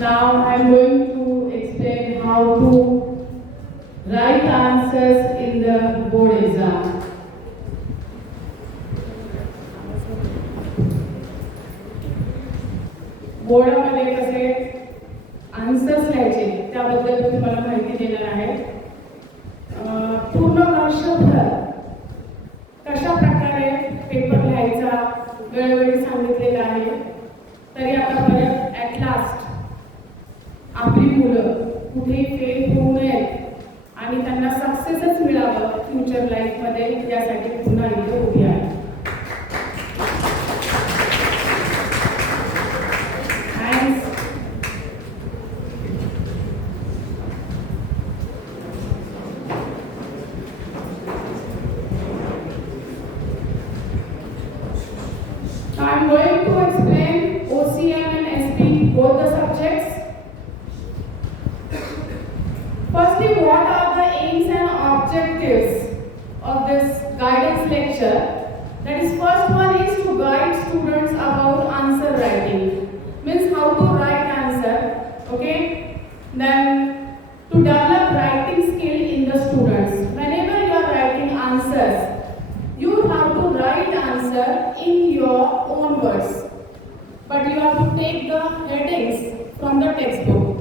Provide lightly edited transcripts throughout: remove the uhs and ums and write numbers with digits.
Now I am going to explain how to write answers in the board exam. बोर्डामध्ये कसे answers लिहायचे त्याबद्दल मी तुम्हाला माहिती देणार आहे. पूर्ण वर्षभर कशा प्रकारे पेपर लिहायचा वेळोवेळी सांगितलेलं आहे. तरी आता परत ॲट लास्ट आपली मुलं कुठेही फेल होऊ नयेत आणि त्यांना सक्सेसच मिळावं फ्युचर लाईफमध्ये यासाठी पुन्हा इथे उभी आहे. I'm going to explain OCM and SP, both the subjects. Firstly, what are the aims and objectives of this guidance lecture? That is, first one is to guide students about answer writing, means how to write answer, okay? Then to develop writing skill in the students. Whenever you are writing answers, you have to write answer in your own words, but you have to take the headings from the textbook.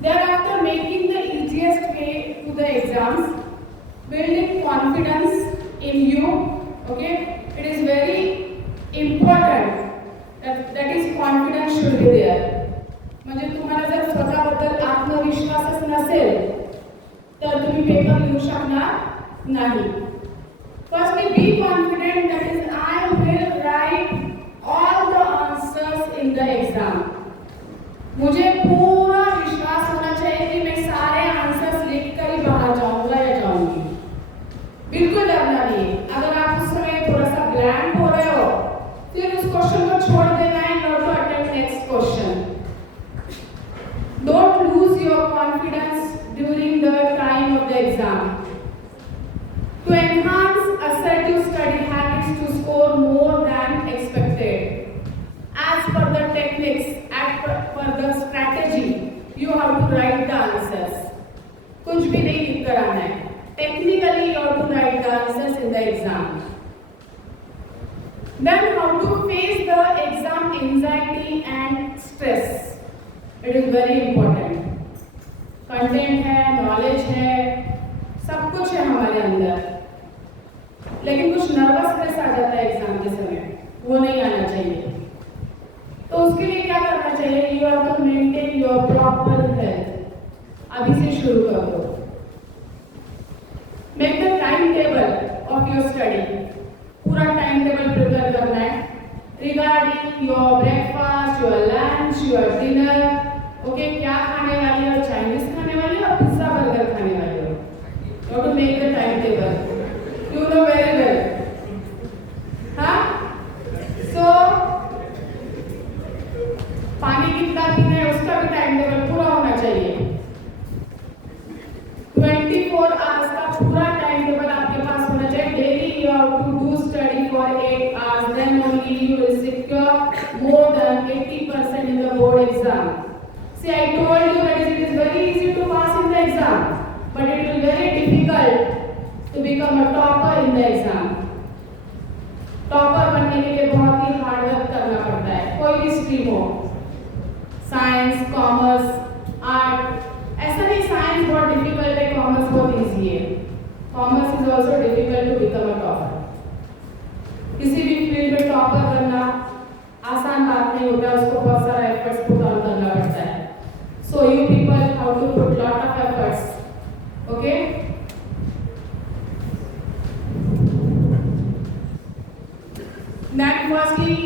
Thereafter, making the easiest way to the exams, building confidence in you. Okay, it is very important that is confidence should be there. म्हणजे तुम्हाला जर स्वतःबद्दल आत्मविश्वासच नसेल तर तुम्ही paper लिहू शकणार नाही. Firstly, be confident that is I will write all the answers in the exam. मुझे पूरा विश्वास होना चाहिए कि मैं सारे आंसर्स लिखकर ही बाहर जाऊंगा या जाऊंगी. बिल्कुल डरना नहीं. अगर आप उस समय थोड़ा सा ब्लैंक हो रहे हो फिर उस क्वेश्चन को छोड़ देना है, not to attempt next question. Don't lose your confidence during the time of the exam. To enhance assertive study habits to score more than expected, as per the techniques, as per the strategy, you have to write the answers. कुछ भी नहीं लिख कर आना है. Technically, you have to write the answers in the exam. Then, how to face the exam anxiety and stress. It is very important. Content है, knowledge है, सब कुछ है हमारे अंदर, लेकिन कुछ नर्वसनेस आ जाता है एग्जाम के समय, वो नहीं आना चाहिए. तो उसके लिए क्या करना चाहिए? You have to maintain your proper health. अभी से शुरू कर दो. Make the time table of your study. पूरा टाइम टेबल प्रिपेयर करना है regarding your breakfast, your lunch, your dinner. Okay, क्या खाने वाली हो? चाइनीज खाने वाली हो, पिज्जा बर्गर खाने वाली हो? You have to make the time table. You know very well. हाँ? So पानी कितना पीना है उसका भी टाइम टेबल पूरा होना चाहिए. 24 आवर्स का पूरा टाइम टेबल आपके पास होना चाहिए. Daily you have to do study for 8 hours. Then only you will secure more than 80% in the board exam. See, I told you that it is very easy to pass in the exam, but it will be very difficult to become a topper in the exam. Topper बनने के लिए बहुत ही hard work करना पड़ता है. कोई भी stream हो, साइंस, कॉमर्स, आर्ट, ऐसा नहीं साइंस बहुत डिफिकल्ट है, कॉमर्स बहुत इजी है. Commerce is also difficult to become a topper. किसी भी फील्ड में टॉपर बनना आसान बात नहीं होता, उसको बहुत सारा एफर्ट्स पुट ऑन करना पड़ता है. So you people how to put lot of efforts. Okay, Then firstly,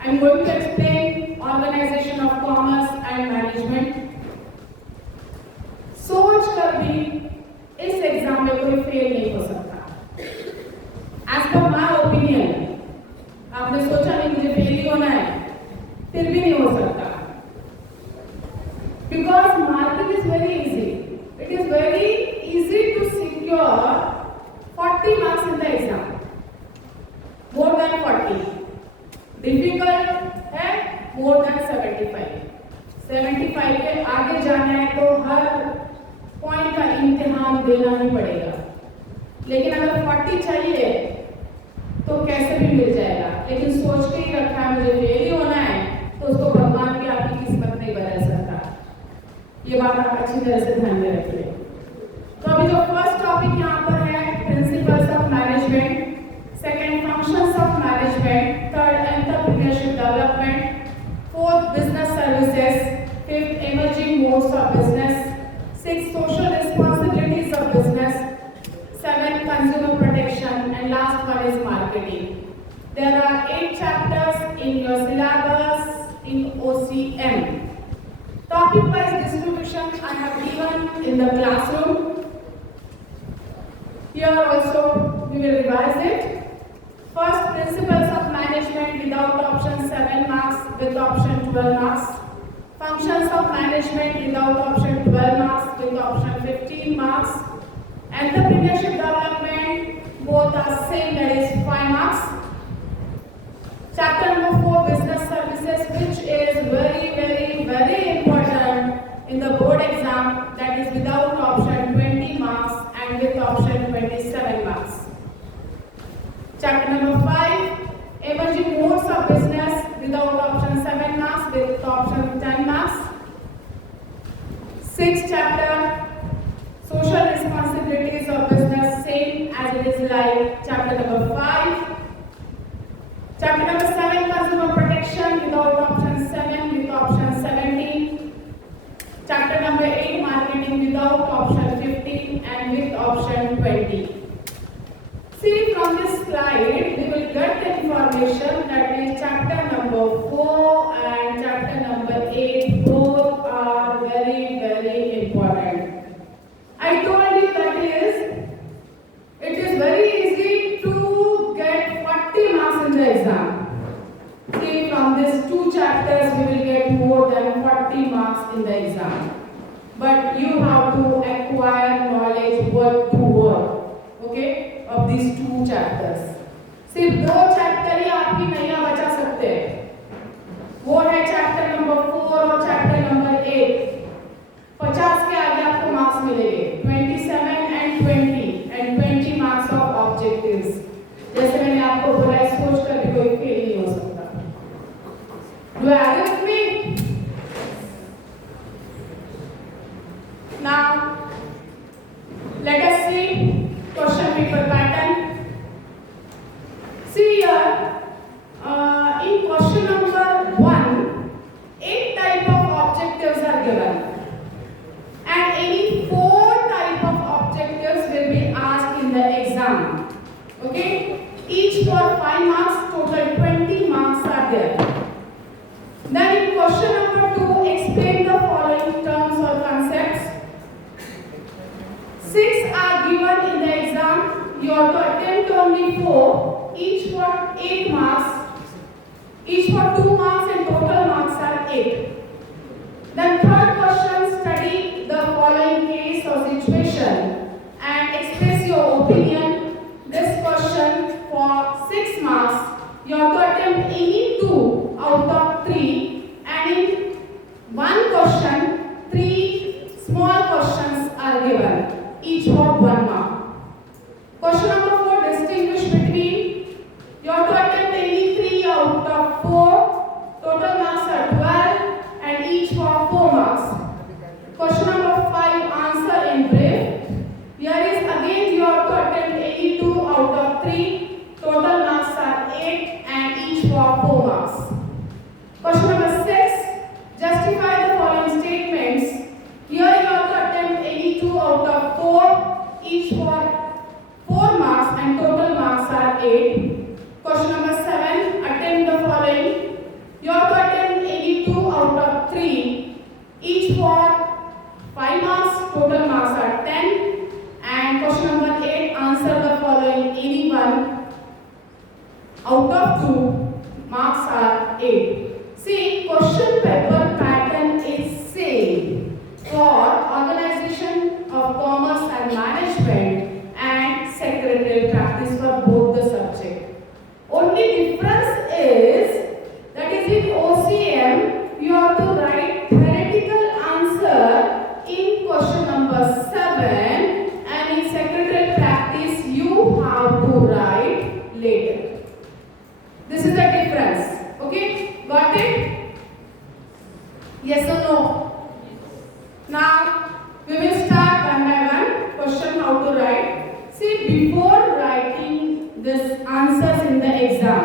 I am going to explain organization of commerce and management. सोच कर भी इस एग्जाम में कोई फेल नहीं हो सकता. As per my opinion, आपने सोचा नहीं मुझे फेल ही होना है, फिर भी नहीं हो सकता. Because marking is very easy. It is very easy to secure 40 marks in the exam. More than 40. Difficult है more than 75. 75 के आगे जाना है तो हर पॉइंट का इम्तिहान देना ही पड़ेगा, लेकिन अगर 40 चाहिए तो कैसे भी मिल जाएगा, लेकिन सोच के ही रखा है मुझे फेल ही होना है तो उसको भगवान भी आपकी किस्मत नहीं बदल सकता। ये बात आप अच्छी तरह से ध्यान में रखिए। तो अभी जो फर्स्ट टॉपिक यहाँ पर है principles of management, second functions of management, third entrepreneurship development, fourth business services, fifth emerging modes of business, sixth social responsibilities of business, seventh consumer protection, and last one is marketing. There are 8 chapters in your syllabus in OCM. Topic wise distribution I have given in the classroom. Here also we will revise it. First, principles of management without option 7 marks, with option 12 marks. Functions of management without option 12 marks, with option 15 marks. Entrepreneurship development, both are same, that is 5 marks. Chapter number 4, business services, which is very important in the board exam, that is without option 20 marks and with option 27 marks. Chapter number 5, emerging modes of business, without option 7 marks, with option 10 marks. Sixth chapter, social responsibilities of business, same as it is like chapter number 5. Chapter number 7, consumer protection, without option 7, with option 17. Chapter number 8, marketing, without option 15 and with option 20. See, from this slide, we will get the information that is chapter number 4 and chapter number 8, both are very important. I told you that it is very easy to get 40 marks in the exam. See, from these 2 chapters we will get more than 40 marks in the exam. But you have to acquire knowledge word to word, okay, of these 2 chapters. सिर्फ 2 chapter ही आपकी नैया बचा सकते हैं, वो है chapter number 4 और chapter number 8। 50 के आगे आपको मार्क्स मिलेंगे, 27 and 20 मार्क्स ऑफ ऑब्जेक्टिव्स। जैसे मैंने आपको बोला, सोच कर भी कोई फेल नहीं हो सकता। Do you agree with me? Now let us see question paper pattern. See here, in question number 1, 8 type of objectives are given. And any 4 type of objectives will be asked in the exam. Okay? Each for 5 marks, total 20 marks are there. Then in question number 2, explain the following terms or concepts. 6 are given in the exam. You have to attempt only 4, each for 8 marks. Each for 2 marks and total marks are 8. Then third question, study the following case or situation and express your opinion. This question for 6 marks, you have to attempt any 2 out of 3, and in one question, 3 small questions are given, each for 1 mark. Question number 4, distinguish between, you have to attempt any 3 out of 4, total marks are 12 and each for 4 marks. Question number 5, answer in brief. Here is again you have to attempt any 2 out of 3, total marks are 8 and each for 4 marks. Question number 6, justify the following statements. Here you have to attempt any 2 out of 4, each for 4 marks and total marks are 8. Question number 7, attempt the following. You have to attempt any 2 out of 3, each for 5 marks, total marks are 10. And question number 8, answer the following, any one out of 2, marks are 8. See, question paper pattern is same for organization of commerce and management and secretarial practice for both the subject. Only difference is that is in OCM you have to write theoretically Yes or no? Now we will start one by one. Question how to write. See, before writing this answers in the exam,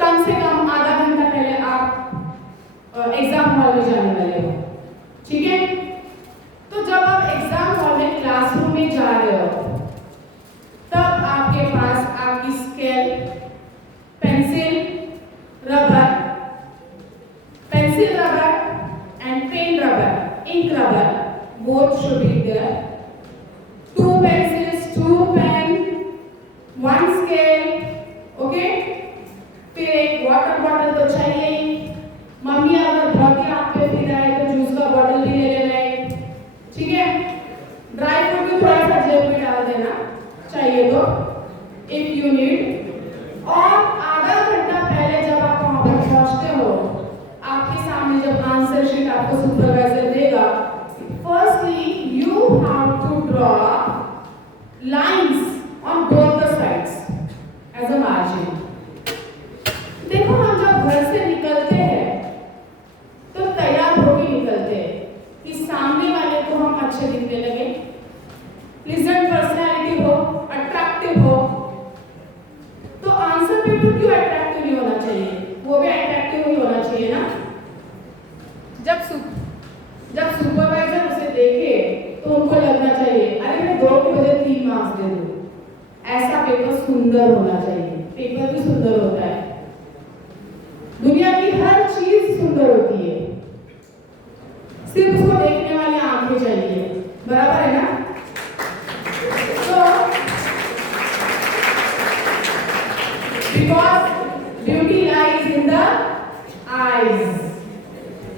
कम से कम आधा घंटा पहले आप exam hall में जाने वाले हो, ठीक है? तो जब आप एग्जाम हॉल में क्लासरूम में जा रहे हो, तब आपके पास आपकी scale, pencil, rubber and pen rubber, ink rubber, both should be there. 2 pencils, 2 pen, 1 scale, okay? फिर एक वाटर बॉटल तो चाहिए ही। मम्मी अगर बहुत ही आप पे पी रहा है तो जूस का बॉटल भी ले लेना है, ठीक है? ड्राई फ्रूट भी थोड़ा सा जेब में डाल देना चाहिए तो, इफ यू नीड। और आधा घंटा पहले जब आप वहाँ पर पहुँचते हो, आपके सामने जब आंसर शीट आपको सुपरवाइजर देगा, firstly you have to draw lines on both the sides as a margin. देखो, हम जब घर से निकलते हैं तो तैयार होकर निकलते हैं कि सामने वाले को हम अच्छे दिखने लगे, प्लीजेंट पर्सनैलिटी हो, अट्रैक्टिव हो। तो आंसर पेपर क्यों अट्रैक्टिव नहीं होना चाहिए? वो भी अट्रैक्टिव ही होना चाहिए ना। जब सुपरवाइजर उसे देखे तो उनको लगना चाहिए, अरे मैं 2 के बजाय 3 मार्क्स दे दूं। ऐसा पेपर सुंदर होना चाहिए। पेपर भी सुंदर होता है, दुनिया की हर चीज सुंदर होती है, सिर्फ उसको देखने वाली आंखें चाहिए, बराबर है ना? तो because beauty lies in the eyes,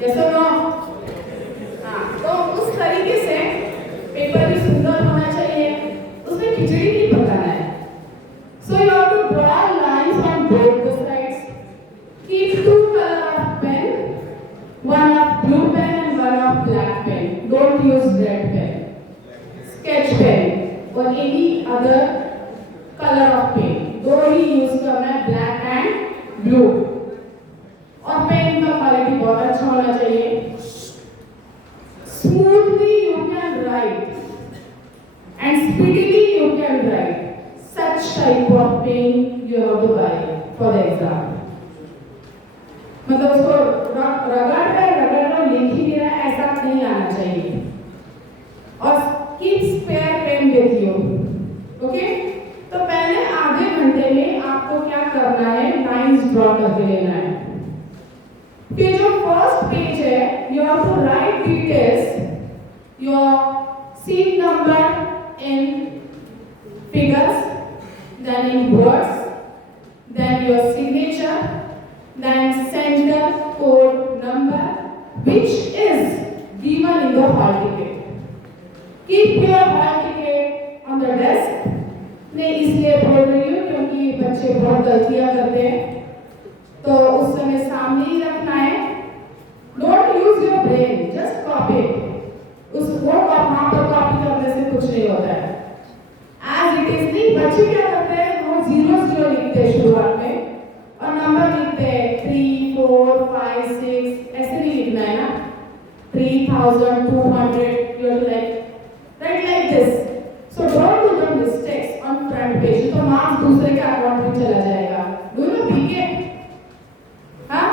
yes or no? हाँ, तो उस तरीके से पेपर भी सुंदर होना चाहिए, उसमें खिचड़ी नहीं पकाना है। So you have to draw lines on both the sides. Keep 2 color of pen, one of blue pen and one of black pen. Don't use red pen. Sketch pen or any other color of pen. दो ही use करना है, black and blue. और pen का quality बहुत अच्छा होना चाहिए। Smoothly you can write and speedily you can write. Such type of pen you have to buy for the exam. मतलब उसको रगड़ लिख ही देना, ऐसा नहीं आना चाहिए। और keep spare pen with you, okay? तो पहले आधे घंटे में आपको क्या करना है, लाइंस ड्रॉ करके लेना है। फिर जो फर्स्ट पेज है, you have to write details, your seat number in figures, then in words, then your signature, then center code number which is given in the hall ticket. Keep your hall ticket on the desk. मैं इसलिए बोल रही हूँ क्योंकि बच्चे बहुत गलतियाँ करते हैं, तो उस समय सामने ही रखना है। Don't use your brain, just copy it. वो वहाँ पर कॉपी करने से कुछ नहीं होता है। As it is नहीं, बच्चे क्या करते हैं, वो 0 लिखते हैं शुरुआत में और नंबर लिखते हैं 3, 4, 5, 6, ऐसे नहीं लिखना है ना। 3200, you have to write like this. So don't do the mistakes on front page. तो मार्क्स दूसरे के अकाउंट में चला जाएगा। Do you know BK? हाँ?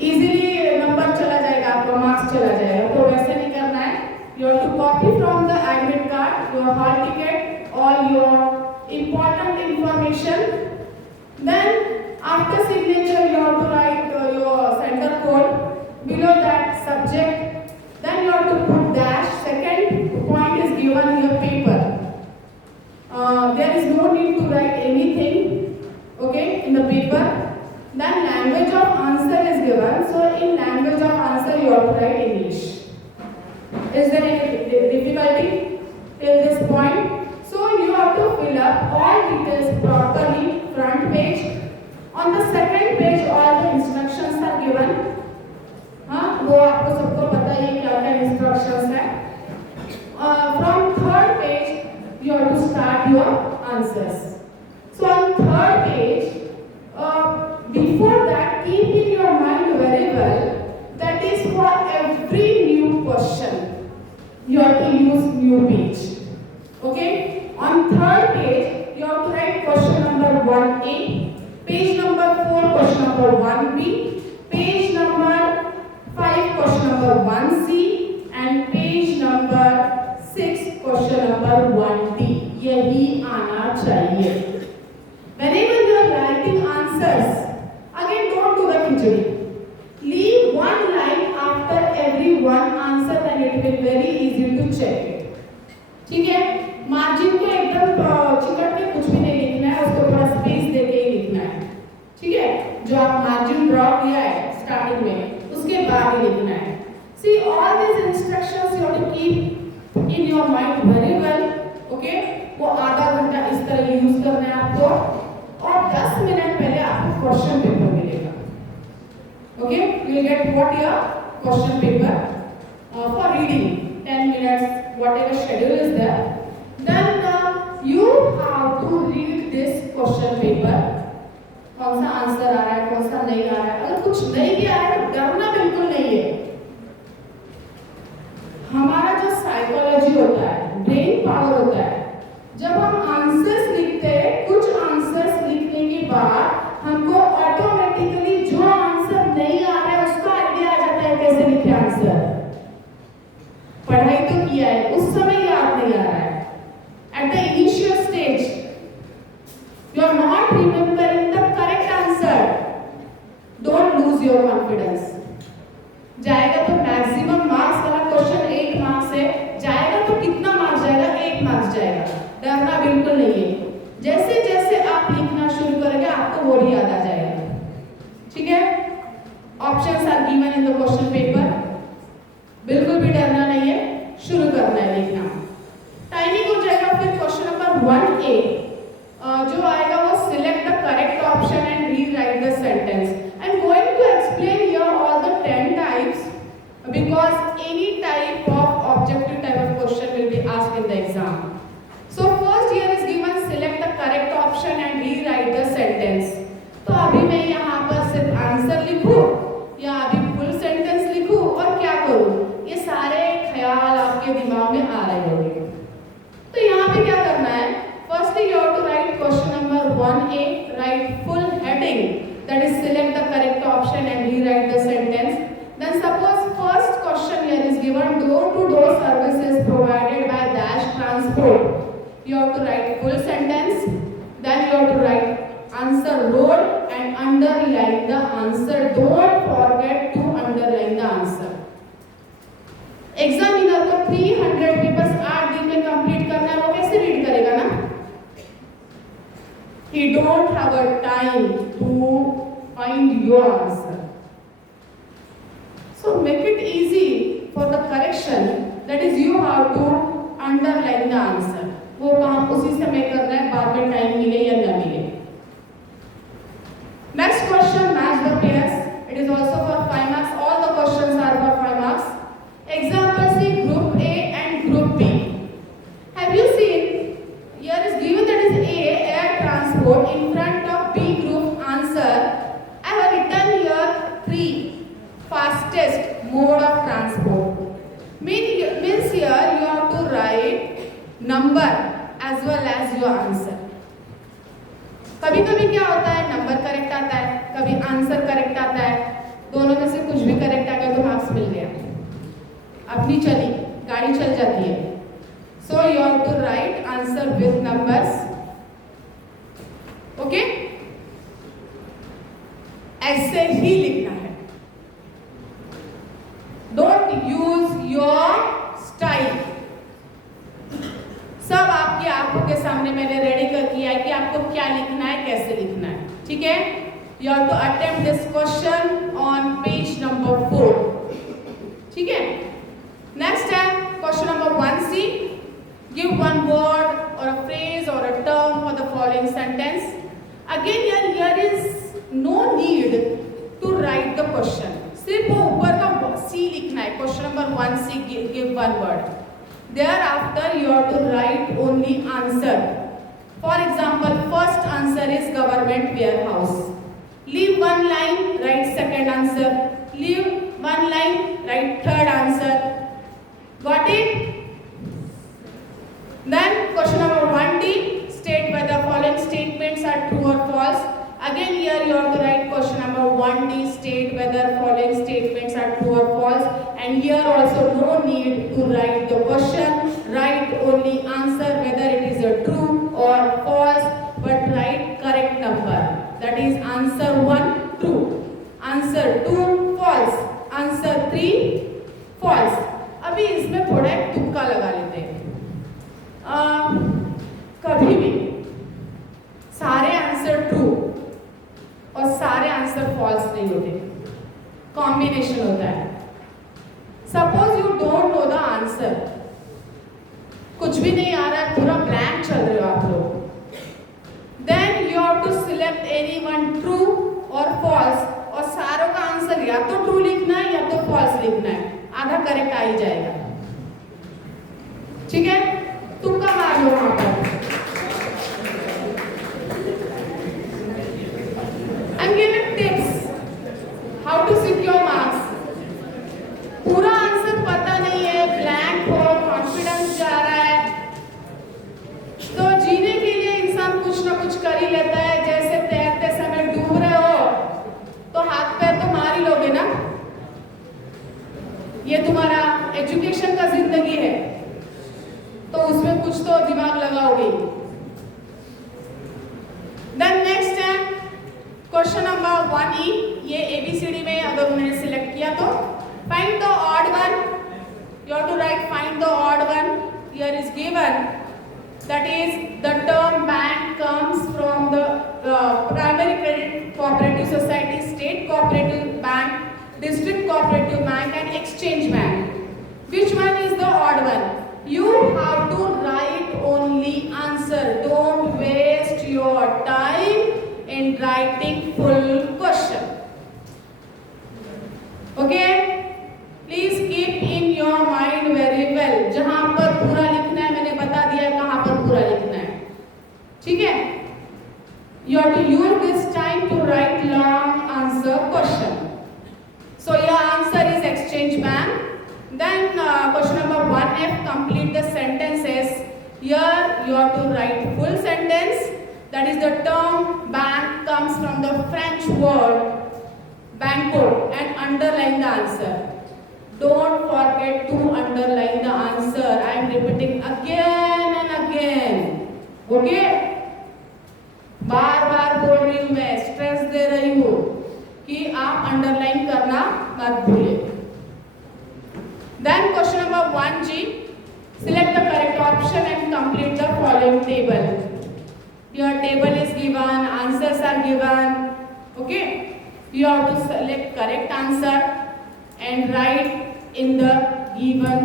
Easily नंबर चला जाएगा, आपका मार्क्स चला जाएगा। तो वैसे नहीं करना है। You have to copy from the admit card, your hall ticket, all your important information. Then after signature, you have to write your center code. Below that subject, then you have to put dash. Second point is given in your paper. There is no need to write anything, okay, in the paper. Then language of answer is given. So in language of answer, you have to write English. Is there any difficulty till this point? So you have to fill up all details properly. Front page. On the second page, all the instructions are given. हाँ, वो आपको सबको पता है क्या क्या instructions है। From third page, you have to start your answers. So on third page, before that, keep in new page. Okay? On third page, you have to write question number 1A, page number 4, question number 1B, page number 5, question number 1C, and page number 6, question number 1D. यही आना चाहिए. Whenever you are writing answers, again don't do the khichdi. Leave one line after every one answer, then it will very easy to check it. ठीक है? Margin को एकदम चिकट के कुछ भी नहीं लिखना है, उसको थोड़ा स्पेस देके ही लिखना है. ठीक है? जो आप मार्जिन ड्रॉ किया है स्टार्टिंग में, उसके बाद ही लिखना है. See all these instructions you have to keep in your mind very well. Okay? वो आधा घंटा इस तरह यूज करना है आपको, और 10 मिनट पहले आपको क्वेश्चन पेपर मिलेगा. Okay, you will get what your question paper for reading 10 minutes, whatever schedule is there. Then you have to read this question paper. कौन सा आंसर आ रहा है, कौन सा नहीं आ रहा है. अगर कुछ नहीं भी आ रहा है तो डरना बिल्कुल नहीं है. हमारा जो साइकोलॉजी होता है, ब्रेन पावर होता है, जब हम आंसर्स लिखते हैं, कुछ आंसर्स लिखने के बाद हमको ऑटोमेटिकली जो आंसर नहीं आ रहा है उसका आइडिया आ जाता है कैसे लिखे आंसर. पढ़ाई तो किया है, उस समय याद नहीं आ रहा है. At the initial stage you are not remembering the correct answer. Don't lose your confidence. जाएगा तो मैक्सिमम मार्क्स वाला क्वेश्चन 8 मार्क्स है, जाएगा तो कितना मार्क्स जाएगा, 8 मार्क्स जाएगा. डरना बिल्कुल नहीं है. जैसे जैसे आप लिखना शुरू करेंगे आपको वो भी याद आ जाएगा. ठीक है? Options are given in the question paper. बिल्कुल भी डरना नहीं है, शुरू करना है लिखना. टाइमिंग हो जाएगा. फिर क्वेश्चन नंबर 1A जो आएगा वो select the correct option and rewrite the sentence. I am going to explain here all the 10 types because any type of objective type of question will be asked in the exam. So first here is given select the correct option and rewrite the sentence. तो अभी मैं यहाँ पर सिर्फ answer लिखूं या अभी full sentence लिखूं और क्या करूं, ये सारे ख्याल आपके दिमाग में आ रहे होंगे. तो यहाँ पे क्या करना है, firstly you have to write question number 1A, write full heading, that is select the correct option and rewrite the sentence. Then suppose first question here is given door-to-door services provided by dash transport. You have to write full sentence. Then you have to write answer road and underline the answer. Don't forget to underline the answer. Examiner को 300 papers 8 दिन में complete करना है, वो कैसे read करेगा ना? He don't have a time to find your answer. So make it easy for the correction. That is you have to underline the answer. वो काम उसी समय करना है, बाद में टाइम मिले या न मिले. Next question, match the pairs. It is also for 5 marks. All the questions are for 5 marks. Example C, Group A and Group B. Have you seen? Here is given that is A, air transport. In front of B group answer, I have written here 3. Fastest mode of transport. Means here you have to write number as well as your answer. कभी कभी क्या होता है, number correct आता है, कभी answer correct आता है. दोनों में से कुछ भी करेक्ट आ गया तो मार्क्स मिल गया. अपनी चली गाड़ी चल जाती है. So you have to write answer with numbers. Okay? ऐसे ही लिखना है. Don't use your style. सब आपकी आंखों के सामने मैंने रेडी कर किया है कि आपको क्या लिखना है, कैसे लिखना है. ठीक है? You have to attempt this question on page number 4. ठीक है? Next है question number 1C. Give one word or a phrase or a term for the following sentence. Again here is no need to write the question. सिर्फ वो ऊपर का C लिखना है. Question number 1C, give one word. Thereafter you have to write only answer. For example, first answer is government warehouse. Leave one line, write second answer. Leave one line, write third answer. Got it? 1D state whether following statements are true or false, and here also no need to write the question, write only answer whether it is a true or false, but write correct number. That is answer 1 true, answer 2 false, answer 3 false. अभी इसमें थोड़ा एक तुक्का लगा लेते हैं। कभी भी सारे आंसर ट्रू और सारे आंसर फॉल्स नहीं होते, कॉम्बिनेशन होता है। Suppose you don't know the answer, कुछ भी नहीं आ रहा है, पूरा ब्लैंक चल रहे हो आप लोग, then you have to select any one true और फॉल्स, और सारों का आंसर या तो ट्रू लिखना है या तो फॉल्स लिखना है, आधा करेक्ट आ ही जाएगा। ठीक है, तुक्का मार लो वहां पर। I'm giving tips how to secure marks. पूरा आंसर पता नहीं है, ब्लैंक हो, कॉन्फिडेंस जा रहा है, तो जीने के लिए इंसान कुछ ना कुछ कर ही लेता है। जैसे तैरते समय डूब रहे हो तो हाथ पैर तो मार ही लोगे ना, ये तुम्हारा एजुकेशन का जिंदगी है, तो उसमें कुछ तो दिमाग लगाओगे। देन नेक्स्ट है क्वेश्चन नंबर 1E, ये ABCD में अगर उन्होंने सिलेक्ट किया तो find the odd one, you have to write find the odd one. Here is given that is the term bank comes from the primary credit cooperative society, state cooperative bank, district cooperative bank and exchange bank. Which one is the odd one? You have to write only answer, don't waste your time in writing full question. Okay, please keep in your mind very well, जहां पर पूरा लिखना है मैंने बता दिया है कहां पर पूरा लिखना है। ठीक है, you have to use this time to write long answer question. So your answer is exchange bank. Then question number 1F, complete the sentences. Here you have to write full sentence, that is the term bank comes from the French word banquet, and underline the answer. Don't forget to underline the answer. I am repeating again and again. Okay? बार बार बोल रही हूँ मैं, stress दे रही हूँ कि आप underline करना मत भूलिए। Then question number 1G, select the correct option and complete the following table. Your table is given, answers are given. Okay? You have to select correct answer and write in the given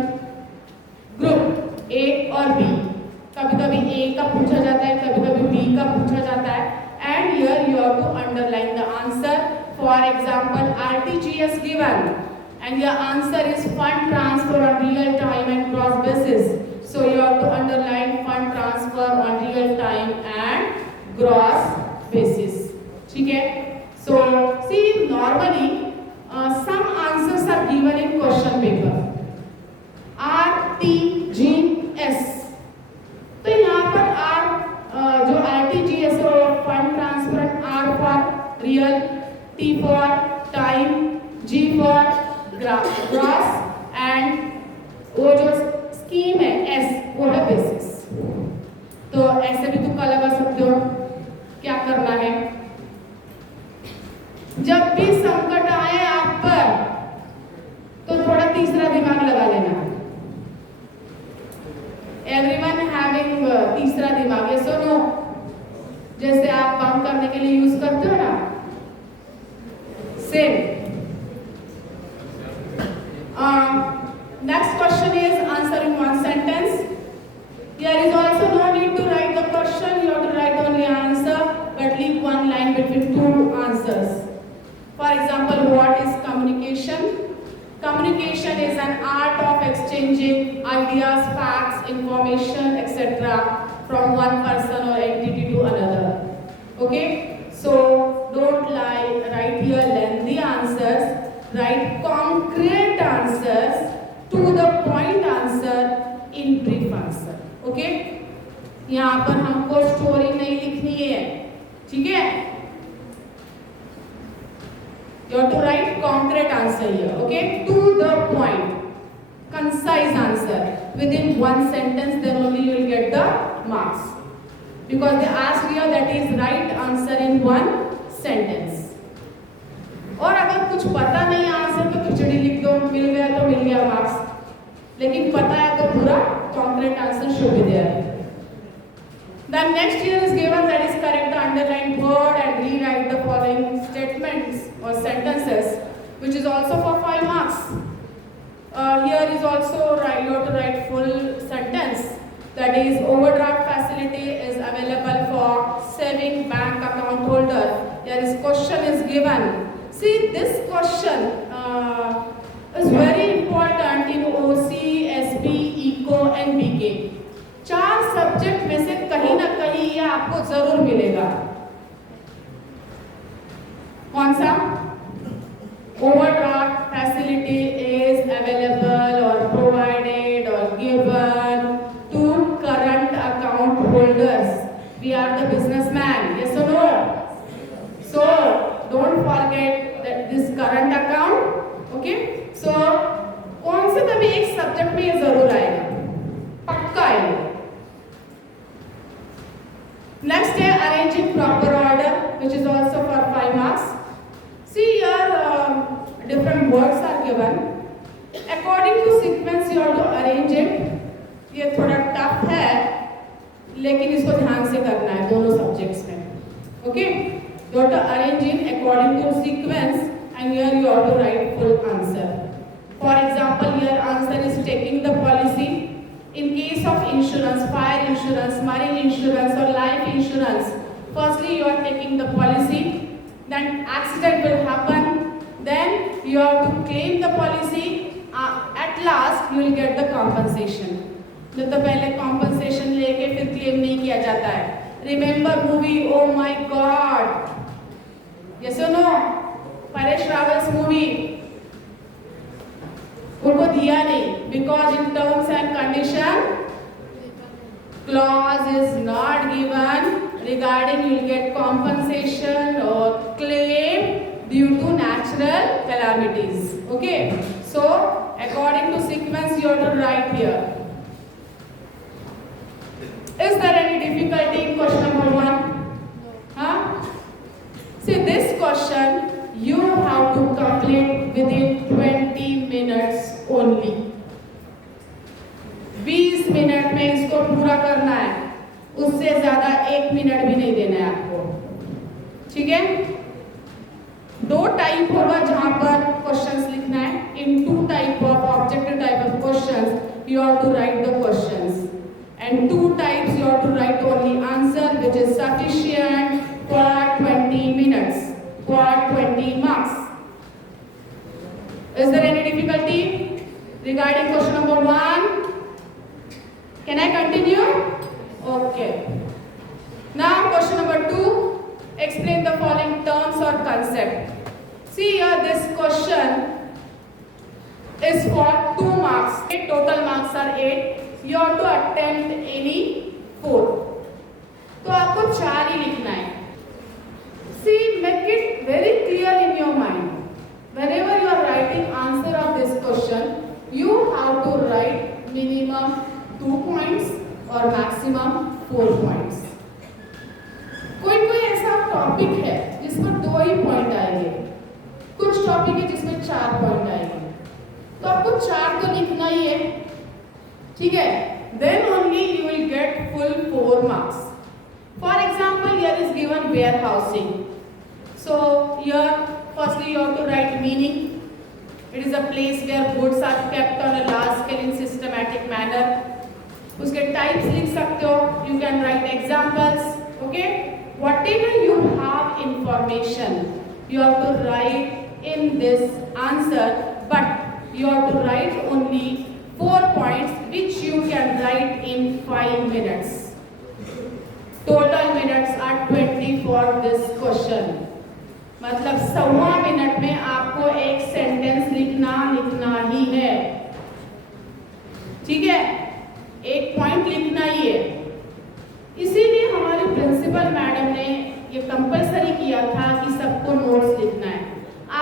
group A और B. कभी कभी A का पूछा जाता है, कभी कभी B का पूछा जाता है, and here you have to underline the answer. For example, RTGS given and your answer is fund transfer on real time and gross basis, so you have to underline fund transfer on real time and gross basis. ठीक है, so see normally some answers are given in question paper, RTGS, तो यहाँ पर R जो RTGS हो, fund transfer, R for real, T for time, G for gross and वो जो scheme है S वो है बेसिस। तो ऐसे भी तुक्का लगा सकते हो। क्या करना है, जब भी संकट आए आप पर तो थोड़ा तीसरा दिमाग लगा लेना। एवरीवन हैविंग तीसरा दिमाग, ये सुनो, जैसे आप बंक करने के लिए यूज करते हो ना, same. Next question is answer in one sentence. Here is also no need to write the question, you have to write only answer, but leave one line between two answers. For example, what is communication? Communication is an art of exchanging ideas, facts, information, etc. from one person or entity to another. Okay? So, don't write here lengthy answers, write concrete answers, to the point answer, in brief answer. Okay? यहाँ पर हमको story नहीं लिखनी है, ठीक है? You have to write concrete answer here, okay? To the point, concise answer. Within one sentence, then only you will get the marks. Because they asked here that is right answer in one sentence. और अगर कुछ पता नहीं answer तो खिचड़ी लिख दो, मिल गया तो मिल गया मार्क्स, लेकिन पता है तो पूरा concrete answer should be there. Then next here is given that is correct the underlined word and rewrite the following statements or sentences, which is also for 5 marks. Here is also you have to write full sentence, that is overdraft facility is available for saving bank account holder. Here is question is given. See, this question is very important in OC, SB, ECO and BK. 4 subject में से कहीं ना कहीं ये आपको जरूर मिलेगा. कौन सा? Overdraft facility is available or provided or given to current account holders. We are the businessman. Yes or no? So don't forget that this current account. Okay? So कौन से तभी एक सब्जेक्ट में ये जरूर आएगा, पक्का आएगा. Next है arrange in proper order, which is also for 5 marks. See here different words are given. According to sequence you have to arrange it. ये थोड़ा टफ है, लेकिन इसको ध्यान से करना है दोनों सब्जेक्ट्स में. Okay? You have to arrange in according to sequence, and here you have to write full answer. For example, here answer is taking the policy. In case of insurance, fire insurance, marine insurance or life insurance, firstly you are taking the policy, then accident will happen, then you have to claim the policy, at last you will get the compensation. तो पहले compensation लेके फिर claim नहीं किया जाता है. Remember movie Oh My God? Yes or no? Paresh Rawal's movie. उनको दिया नहीं, because in terms and condition clause is not given regarding you will get compensation or claim due to natural calamities. Okay, so according to sequence you have to write here. Is there any difficulty in question number 1? Huh? See, this question you have to complete within 20 minutes only. 20 minute में इसको पूरा करना है, उससे ज्यादा 1 minute भी नहीं देना है आपको. ठीक है? 2 टाइप होगा जहां पर क्वेश्चंस लिखना है. In 2 type of objective type of questions you have to write the questions, and 2 types you have to write only answer, which is sufficient for 20 minutes for 20 marks. Is there any difficulty regarding question number 1? Can I continue? Okay. Now question number 2. Explain the following terms or concept. See here, this question is for 2 marks. Total marks are 8. You have to attempt any 4. तो आपको 4 ही लिखना है. See, make it very clear in your mind. Whenever you are writing answer of this question, you have to write minimum 2 points or maximum 4 points. कोई ऐसा topic है जिस पर 2 ही point आएंगे, कुछ टॉपिक है जिसमें 4 पॉइंट आएंगे, तो आपको 4 तो लिखना ही है. ठीक है? Then only you will get full 4 marks. For example, here is given warehousing. So here firstly you have to write meaning. It is a place where goods are kept on a large scale in systematic manner. उसके types लिख सकते हो. You can write examples. Okay? Whatever you have information, you have to write in this answer, but you have to write only 4 points, which you can write in 5 minutes. Total minutes are 20 for this question. मतलब 1.25 minute में आपको एक sentence लिखना ही है. ठीक है? एक point लिखना ही है. इसीलिए हमारे प्रिंसिपल मैडम ने ये कंपलसरी किया था कि सबको नोट्स लिखना है.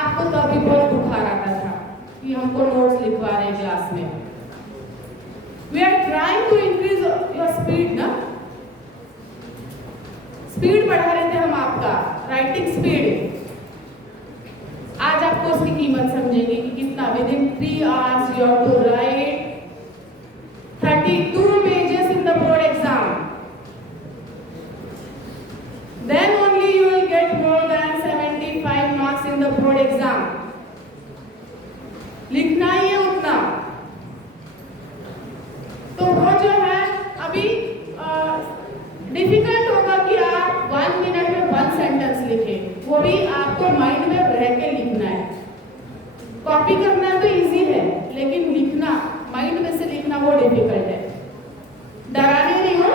आपको आपको तभी बहुत बुखार आता था कि हमको नोट्स लिखवा रहे हैं क्लास में। We are trying to increase your speed ना, स्पीड बढ़ा रहे थे हम आपका, राइटिंग स्पीड। आज आपको उसकी कीमत समझेंगे कि कितना। Within 3 hours you have to write 32 pages in the board exam. Then only you will get more than 75 marks in the board exam. लिखना ही है उतना। तो वो जो है अभी डिफिकल्ट होगा कि आप 1 मिनट में 1 सेंटेंस लिखें, वो भी आपको माइंड में रह के लिखना है। कॉपी करना तो इजी है, लेकिन लिखना, माइंड में से लिखना वो डिफिकल्ट है। डराने नहीं हो,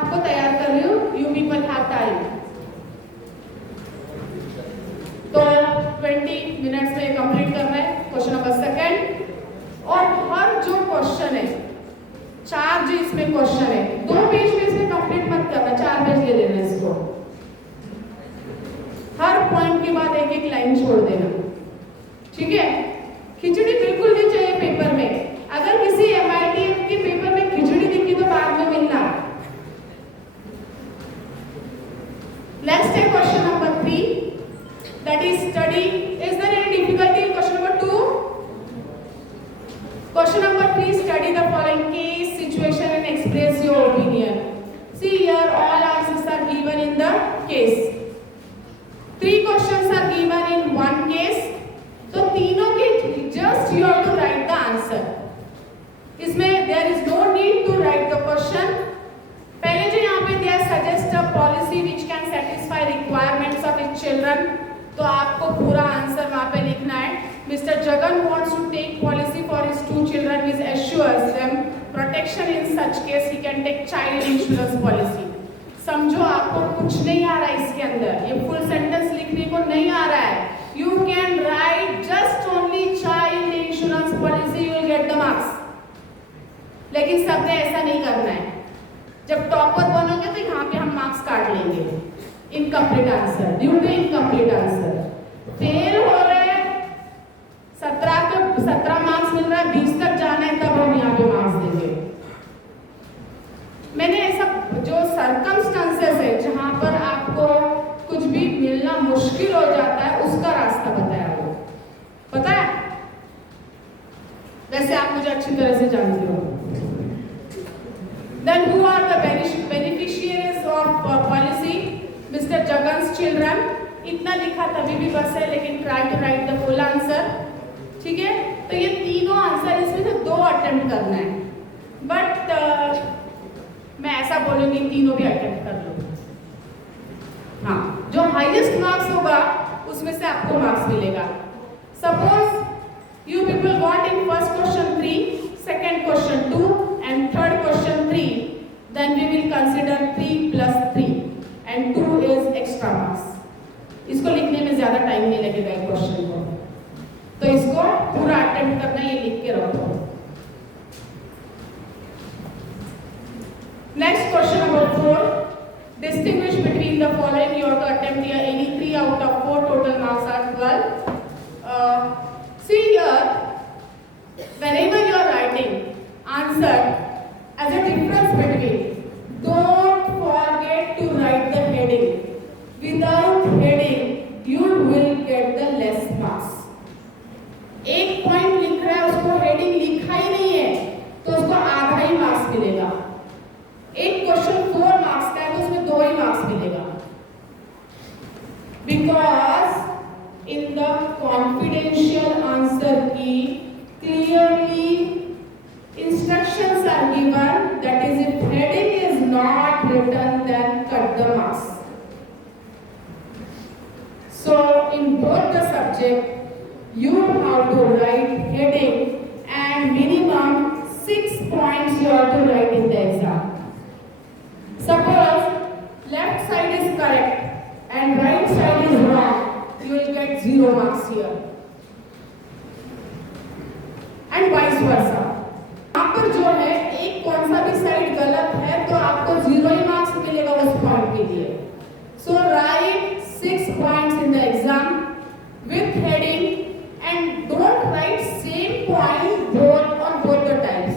आपको तैयार कर रही हूँ। You people have time. तो 20 मिनट्स में कंप्लीट करना है क्वेश्चन नंबर 2। और हर जो क्वेश्चन है, 4 जो इसमें क्वेश्चन है, 2 पेज में इसमें कंप्लीट मत करना, 4 पेज ले लेना इसको। हर पॉइंट के बाद एक लाइन छोड़ देना, ठीक है। खिचड़ी बिल्कुल नहीं चाहिए पेपर में। अगर किसी MITM के पेपर में खिचड़ी दिखी तो बाद में मिलना। Let's take question number 3, that is study. Is there any difficulty in question number 2? Question number 3, study the following case, situation and express your opinion. See here, all answers are given in the case. 3 questions are given in 1 case. तो तीनों के just you have to write the answer. इसमें there is no need to write the question. पहले जो यहाँ पे दिया suggest a policy which can satisfy requirements of its children, तो आपको पूरा आंसर वहाँ पे लिखना है। Mr. Jagan wants to take policy for his 2 children which assures them protection in such case he can take child insurance policy. समझो आपको कुछ नहीं आ रहा है इसके अंदर, ये फुल सेंटेंस लिखने को नहीं आ रहा है। You can write just only child insurance policy, you will get the marks. लेकिन सबने ऐसा नहीं करना है। जब टॉपर बनोगे तो यहाँ पे हम मार्क्स काट लेंगे। Incomplete answer, due to incomplete answer. Fail हो रहे हैं, 17 मार्क्स मिल रहा है, 20 तक जाना है, तब हम यहाँ पे मार्क्स देंगे। मैंने ऐसा जो सर्कमस्टांसेस है जहाँ पर आपको कुछ भी मिलना मुश्किल हो जाता है, उसका रास्ता बताया वो, पता है। वैसे आप मुझे अच्छी तरह से जानते हो। Then who are the beneficiaries of policy? Mr. Jagan's children. इतना लिखा तभी भी बस है, लेकिन try to write the full answer, ठीक है। तो ये तीनों आंसर इसमें से 2 अटेम्प्ट करना है, बट मैं ऐसा बोलूंगी तीनों भी अटेम्प्ट कर लो। हाँ, जो हाईएस्ट मार्क्स होगा उसमें से आपको मार्क्स मिलेगा। Suppose you people got in first question 3, second question 2 and third question 3, then we will consider 3 + 3 and 2 is extra marks. इसको लिखने में ज्यादा टाइम नहीं लगेगा एक क्वेश्चन को, तो इसको पूरा अटेम्प्ट करना, ये लिख के रखो। Next question number 4. Distinguish between the following. You have to attempt here any 3 out of 4. Total marks are 12. See here, whenever you are writing answer, as a difference between, don't forget to write the heading. Without heading, you will get the less marks. एक point लिख रहा है, उसको heading लिखा ही नहीं है, तो उसको आधा ही मार्क्स मिलेगा। एक क्वेश्चन 4 मार्क्स का है तो उसमें 2 ही मार्क्स मिलेगा, because in the confidential answer की clearly instructions are given that is if heading is not written then cut the marks. So in both the subject you have to write heading and minimum 6 points you have to write in the exam. Suppose left side is correct and right side is wrong, you will get 0 marks here. And vice versa. यहाँ पर जो है एक कौन सा भी side गलत है तो आपको 0 ही मार्क्स मिलेगा उस पॉइंट के लिए। So write 6 points in the exam with heading write same point both on both the types.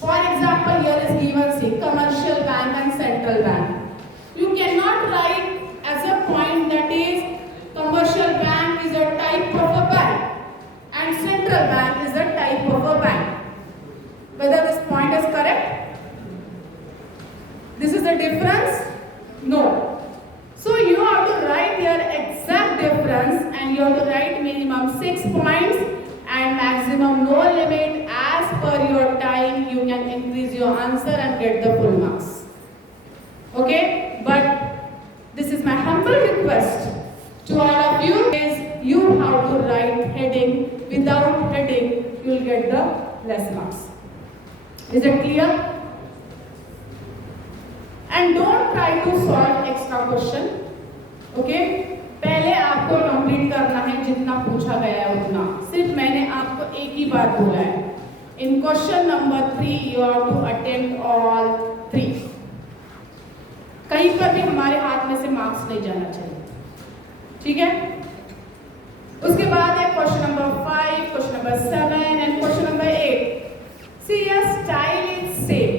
For example, here is given C, commercial bank and central bank. You cannot write as a point that is commercial bank is a type of a bank and central bank is a type of a bank. Whether this point is correct? This is the difference? No. So you have to write your exact difference and you have to write minimum 6 points and maximum no limit. As per your time, you can increase your answer and get the full marks. Okay? But this is my humble request to all of you is you have to write heading. Without heading, you will get the less marks. Is it clear? And don't try to solve extra question. Okay? पहले आपको complete करना है जितना पूछा गया है उतना. सिर्फ मैंने आपको एक ही बात बोला है. In question number 3 you have to attempt all 3. कहीं पर भी हमारे हाथ में से मार्क्स नहीं जाना चाहिए. ठीक है? उसके बाद है question number 5, question number 7 and question number 8. See, your style is same.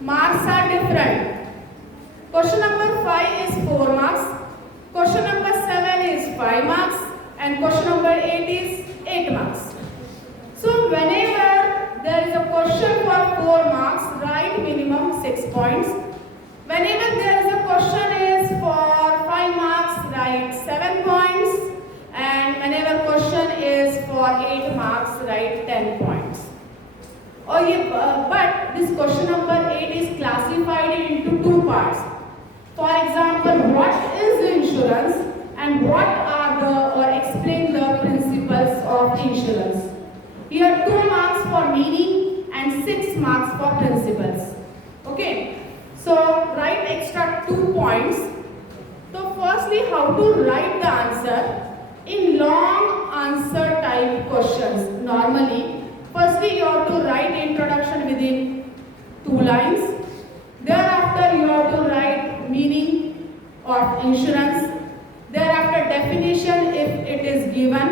Marks are different. Question number 5 is 4 marks. Question number 7 is 5 marks. And question number 8 is 8 marks. So whenever there is a question for 4 marks, write minimum 6 points. Whenever there is a question is for 5 marks, write 7 points. And whenever question is for 8 marks, write 10 points. But this question number 8 is classified into 2 parts. For example, what is insurance and what are or explain the principles of insurance. Here 2 marks for meaning and 6 marks for principles. Okay. So write extra 2 points. So firstly, how to write the answer in long answer type questions. Normally, firstly you have to write introduction within 2 lines. Thereafter you have to write meaning of insurance. Thereafter definition if it is given.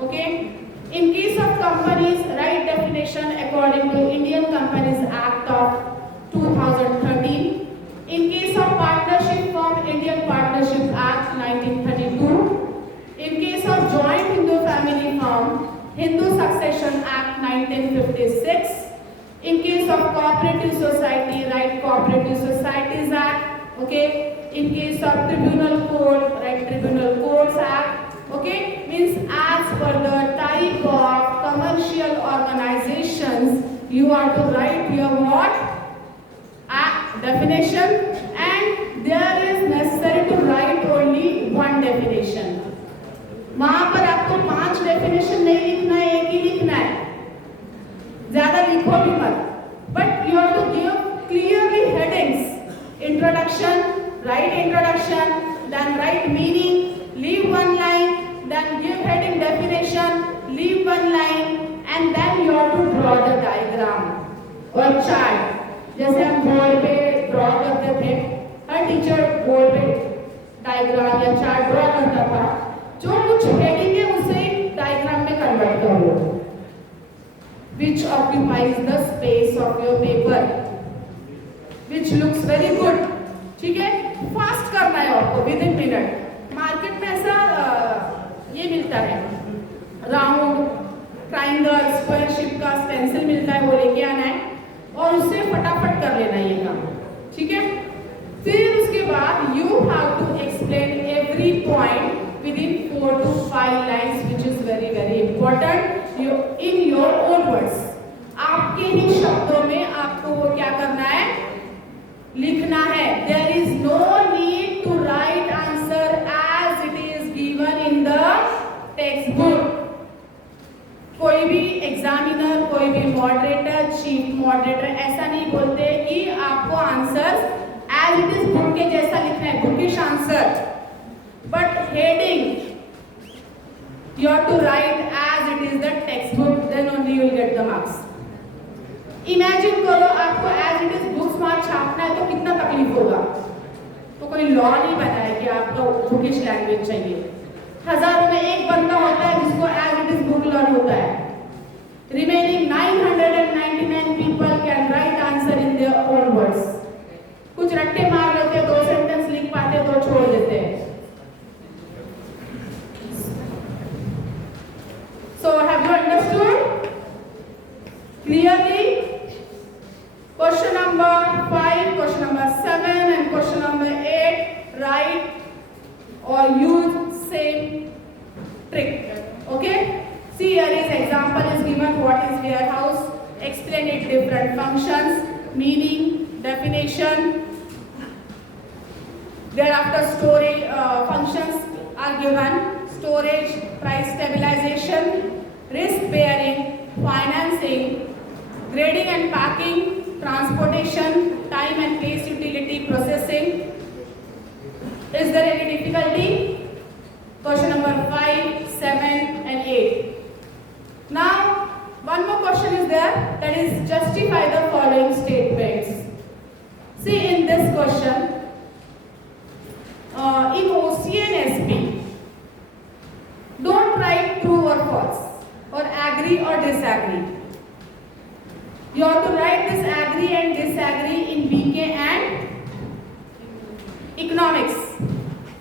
Okay. In case of companies, write definition according to Indian Companies Act of 2013. In case of partnership firm, Indian Partnership Act 1932. In case of joint Hindu family firm, Hindu Succession Act 1956. In case of cooperative society, write Cooperative Societies Act. Okay. In case of tribunal code, write Tribunal Codes Act. Okay. Means as per the type of commercial organizations, you are to write here what? Definition, and there is necessary to write only 1 definition. वहां पर आपको 5 definition नहीं लिखना है, एक ही लिखना है. ज्यादा लिखो भी मत. But you have to give clearly headings. Introduction, write introduction, then write meaning, leave 1 line, then give heading definition, leave 1 line, and then you have to draw the diagram or chart. जैसे हम board पे draw करते थे, हर teacher board पे diagram या chart draw करता था. जो कुछ हेडिंग है उसे डायग्राम में कन्वर्ट करो. Which occupies the space of your paper, which looks very good. ठीक है, फास्ट करना है आपको विद इन मिनट. मार्केट में ऐसा ये मिलता है, राउंड, ट्राइंगल, स्क्वायर शेप का पेंसिल मिलता है, वो लेके आना है और उससे फटाफट कर लेना ये काम. ठीक है. फिर उसके बाद you have to explain every point within 4 to 5 lines, which is very very important. In your own words, आपके ही शब्दों में आपको वो क्या करना है, लिखना है. There is no need to write answer as it is given in the text book. कोई भी एग्जामिनर, कोई भी मॉडरेटर, चीफ मॉडरेटर ऐसा नहीं बोलते कि आपको answers as it is book के जैसा लिखना है, bookish answer. But heading you have to write as it is the textbook, then only you will get the marks. Imagine करो आपको as it is books marks छापना है तो कितना तकलीफ होगा. तो कोई लॉ नहीं बना है कि आपको बुकिश लैंग्वेज चाहिए. हजारों में एक बंदा होता है जिसको as it is book learn होता है. Clearly, question number 5, question number 7 and question number 8, write or use same trick. Okay? See, here is example is given. What is warehouse? Explain its different functions, meaning, definition. Thereafter storage functions are given. Storage, price stabilization, risk bearing, financing, grading and packing, transportation, time and place utility, processing. Is there any difficulty? Question number 5, 7 and 8. Now, one more question is there, that is justify the following statements. See, in this question, in OC and SP, don't write true or false or agree or disagree. You have to write this agree and disagree in BK and economics.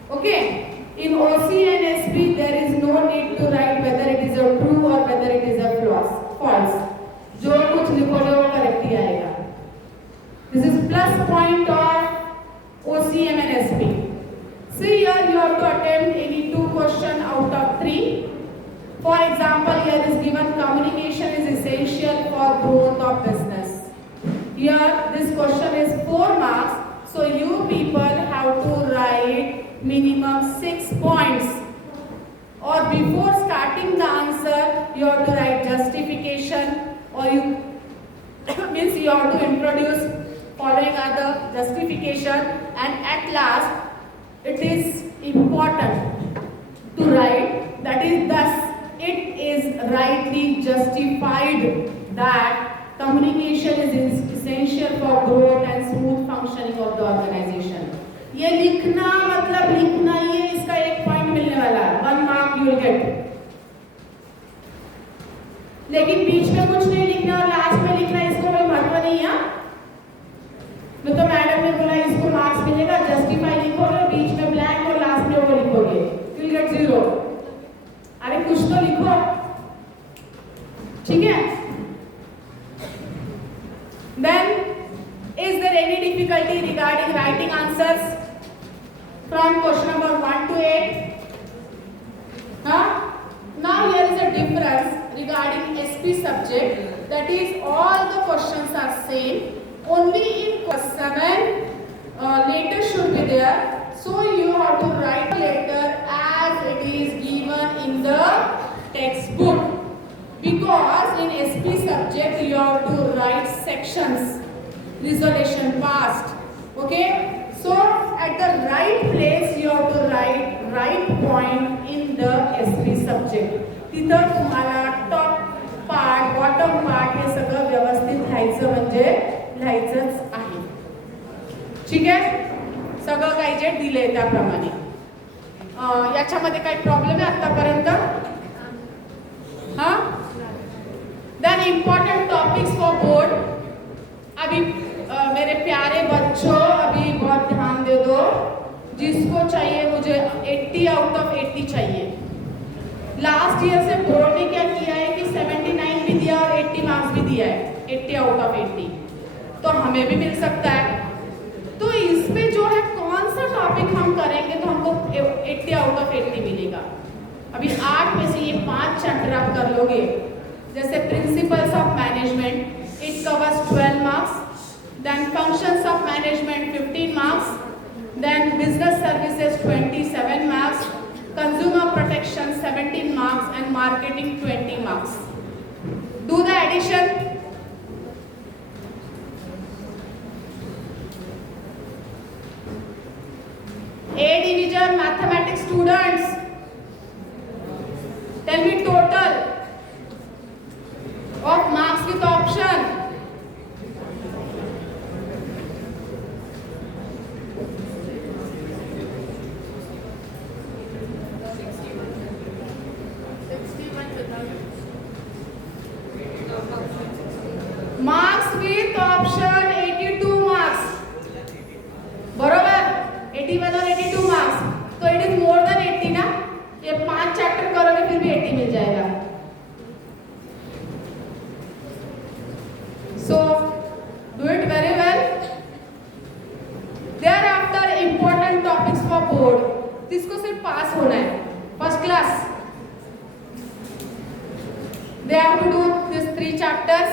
Okay? In OC and SP, there is no need to write whether it is a true or whether it is a false. जो कुछ लिखोगे वो correct ही आएगा. This is plus point of OCM and SP. See here you have to attempt any 2 questions out of 3. For example, here is given communication is essential for growth of business. Here this question is 4 marks. So you people have to write minimum 6 points. Or before starting the answer, you have to write justification, or you means you have to introduce following other justification, and at last it is important to write that is thus it is rightly justified that communication is essential for growth and smooth functioning of the organization. ये लिखना मतलब लिखना ही है, इसका 1 point मिलने वाला है, 1 mark you will get. लेकिन बीच में कुछ नहीं लिखना और लास्ट में लिखना, इसको कोई महत्व नहीं है. तो मैडम ने बोला इसको मार्क्स मिलेगा, जस्टिफाई लिखोगे, बीच में ब्लैंक और लास्ट में वो लिखोगे, यू विल गेट 0. अरे कुछ तो लिखो, ठीक है. Then, is there any difficulty regarding writing answers from question number 1 to 8? Now here is a difference regarding SP subject, that is all the questions are same. Only in question 7 letter should be there. So you have to write the letter as it is given in the textbook. Because in SP subject you have to write sections, resolution past. Okay? So at the right place you have to write right point in the SP subject. तिथं तुम्हाला top part, bottom part हे सगळं व्यवस्थित लिहायचं म्हणजे लिहायचंच आहे. ठीक आहे? सगळं काही जे दिले त्याप्रमाणे. याच्यामध्ये काही प्रॉब्लेम आहे आतापर्यंत? हां? Then important topics for board. अभी मेरे प्यारे बच्चों अभी बहुत ध्यान दे दो. जिसको चाहिए मुझे 80 आउट ऑफ 80 चाहिए. लास्ट ईयर से बोर्ड ने क्या किया है कि 79 भी दिया और 80 मार्क्स भी दिया है, 80 आउट ऑफ 80. तो हमें भी मिल सकता है. तो इसमें जो है कौन सा टॉपिक हम करेंगे तो हमको 80 आउट ऑफ 80 मिलेगा. अभी 8 में से ये 5 चैप्टर आप कर लोगे. जैसे principles of management, it covers 12 marks. Then functions of management 15 marks. Then business services 27 marks. Consumer protection 17 marks and marketing 20 marks. Do the addition. A division mathematics students, tell me total of marks with option. Marks with option 82 marks. बरोबर 81 और 82 marks. तो it is more than 80 ना. ये 5 chapter करोगे फिर भी 80 मिल जाएगा. They have to do these 3 chapters,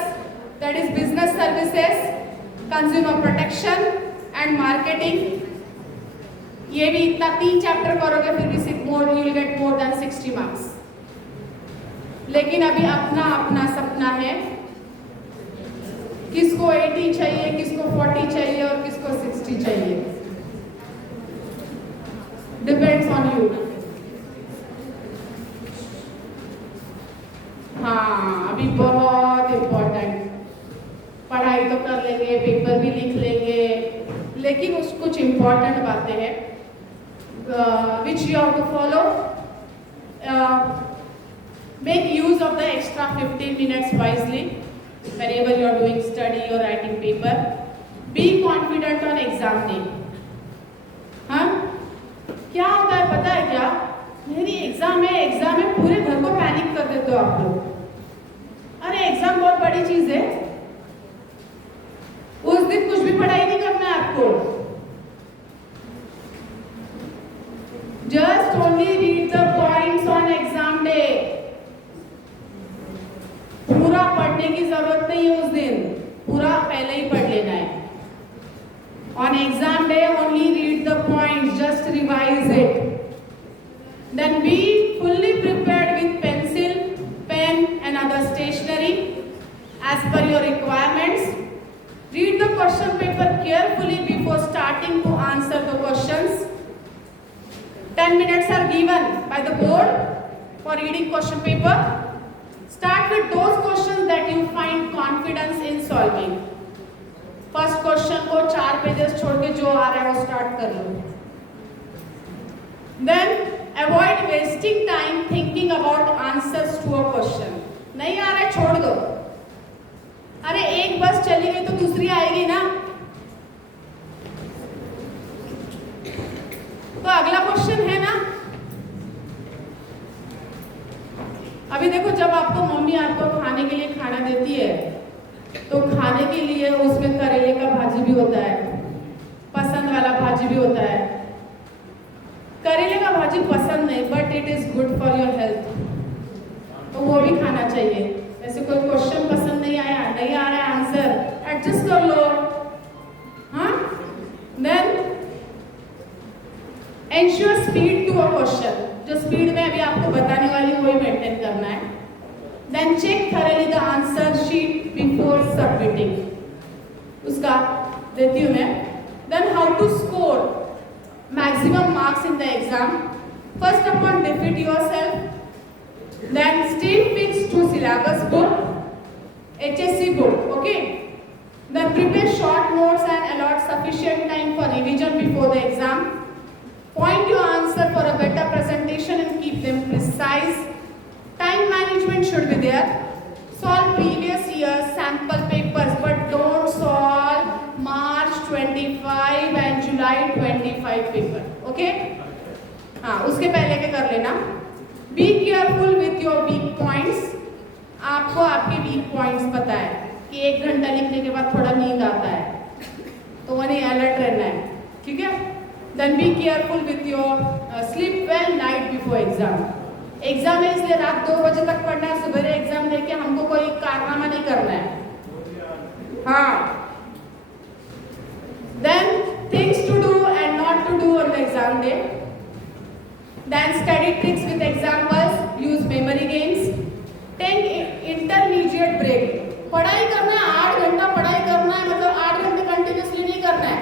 that is business services, consumer protection and marketing. ये भी इतना 3 चैप्टर करोगे फिर भी you will get more than 60 marks. लेकिन अभी अपना अपना सपना है, किसको 80 चाहिए, किसको 40 चाहिए और किसको 60 चाहिए. Depends on you. हाँ, अभी बहुत इम्पोर्टेंट, पढ़ाई तो कर लेंगे, पेपर भी लिख लेंगे, लेकिन उस कुछ इम्पोर्टेंट बातें हैं which you have to follow. Make use of the extra 15 minutes wisely whenever you are doing study or writing paper. Be confident on exam day. हाँ, क्या होता है पता है क्या? मेरी एग्जाम है पूरे घर को पैनिक कर देते हो आप लोग. अरे एग्जाम बहुत बड़ी चीज है, उस दिन कुछ भी पढ़ाई नहीं करना है आपको. Just only read the points on exam day. पूरा पढ़ने की जरूरत नहीं है उस दिन, पूरा पहले ही पढ़ लेना है. On exam day only read the points, just revise it. Then be fully prepared with pencil, pen and other stationery as per your requirements. Read the question paper carefully before starting to answer the questions. 10 minutes are given by the board for reading question paper. Start with those questions that you find confidence in solving. First question को 4 pages छोड़ के जो आ रहा है वो start कर लो. Then avoid wasting time thinking about answers to a question. नहीं आ रहा है छोड़ दो. अरे एक बस चली गई तो दूसरी आएगी ना. तो अगला क्वेश्चन है ना. अभी देखो, जब आपको मम्मी आपको खाने के लिए खाना देती है तो खाने के लिए उसमें करेले का भाजी भी होता है, पसंद वाला भाजी भी होता है. करेले का भाजी पसंद नहीं, but it is good for your health, तो वो भी खाना चाहिए. ऐसे कोई क्वेश्चन पसंद नहीं आया, नहीं आ रहा है आंसर, एडजस्ट कर लो. हाँ, then ensure speed to a question. जो स्पीड में अभी आपको बताने वाली वही मेंटेन करना है. Then check thoroughly the answer sheet before submitting. उसका देती हूँ मैं. Then how to score maximum marks in the exam. First upon defeat yourself. Then stay fixed to syllabus book, HSC book. Okay. Then prepare short notes and allot sufficient time for revision before the exam. Point your answer for a better presentation and keep them precise. Time management should be there. Solve previous year's sample papers, but don't solve March 25 and July 25 paper. Okay? हाँ, उसके पहले के कर लेना. Be careful with your weak points. आपको आपके weak points पता है कि 1 घंटा लिखने के बाद थोड़ा नींद आता है, तो वही अलर्ट रहना है. ठीक है. Then be careful with your sleep well night before exam. Exam है इसलिए रात 2 बजे तक पढ़ना है, सुबह एग्जाम देके हमको कोई कारनामा नहीं करना है. हाँ. Then things to do and not to do on the exam day. Then study tricks with examples. Use memory games. Take intermediate break. पढ़ाई करना है 8 घंटा पढ़ाई करना है, मतलब 8 घंटे कंटिन्यूसली नहीं करना है.